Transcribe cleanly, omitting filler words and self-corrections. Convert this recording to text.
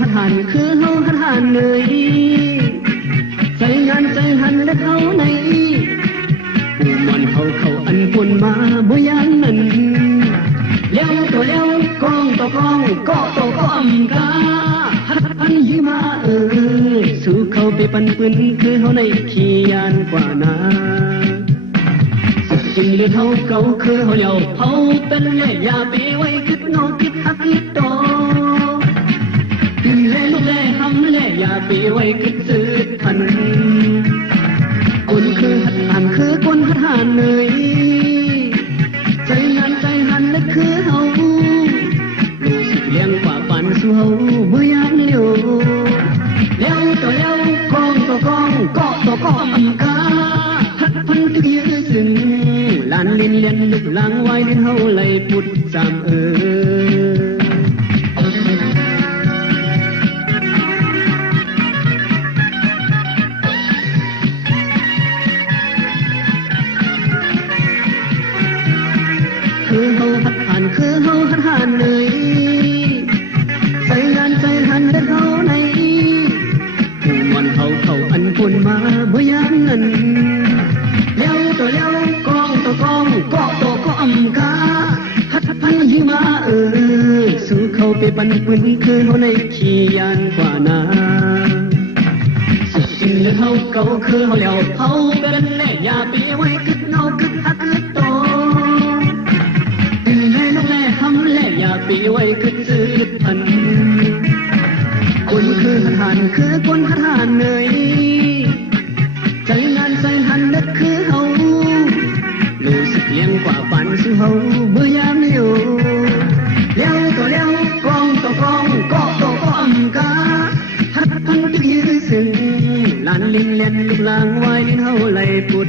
หัดหันคือเฮาหัดหันเลยใจงานใจหันและเขาในผู้มันเขาอันปุ่นมาบ่ยานนั้นเลี้ยวตัวเลี้ยวกองต่อกองก็ต่อก็อำกาหัดหันหิมาสู้เขาไปปันปืนคือเฮาในขี้ยานกว่านาจริงหรือเก่าคือเฮาเลี้ยวเฮาเป็นเล่อย่าไปไว้คิดเงาคิดหักคิดโตอย่าไปไว้คิดซื้อทันคนคือหัดหันคือคนหัดหันเลยใจงานใจหันและคือเฮารู้สึกเลี้ยงกว่าปันสู้เฮาบ่ยานเลี้ยวเลี้ยวต่อเลี้ยวกองต่อกองเกาะต่อเกาะอำกาหัดพันทุกยืนซึ่งลานลินเลียนลุกลางไว้ลินเฮาไหลปุดจำคือเฮาหัดหันคือเฮาหัดหันเลยใจงานใจหันและเขาในผู้มันเขาอันปุ่นมาบ่ยานนั้นเลี้ยวต่อเลี้ยวกองต่อกองเกาะต่อก็อำกาหัดพันหิมาสู้เขาไปปันปืนคือเฮาในขี้ยานกว่านาสุดจริงหรือเก่าคือเฮาแล้วเฮาเป็นแน่อย่าไปไว้คิดเงาคิดหักคิดโตอย่าไปไว้คิดซื้อพันคนคือหัดหันคือคนหัดหันเลยใจงานใจหันและคือเฮารู้สึกเลี้ยงกว่าปันสู้เฮาบ่ยามเลี้ยวเลี้ยวต่อเลี้ยวกองต่อกองเกาะต่อก็อำกาหัดพันทุกยืนซึ่งลานลินเลียนลุกลางไว้ลินเฮาไหลปุด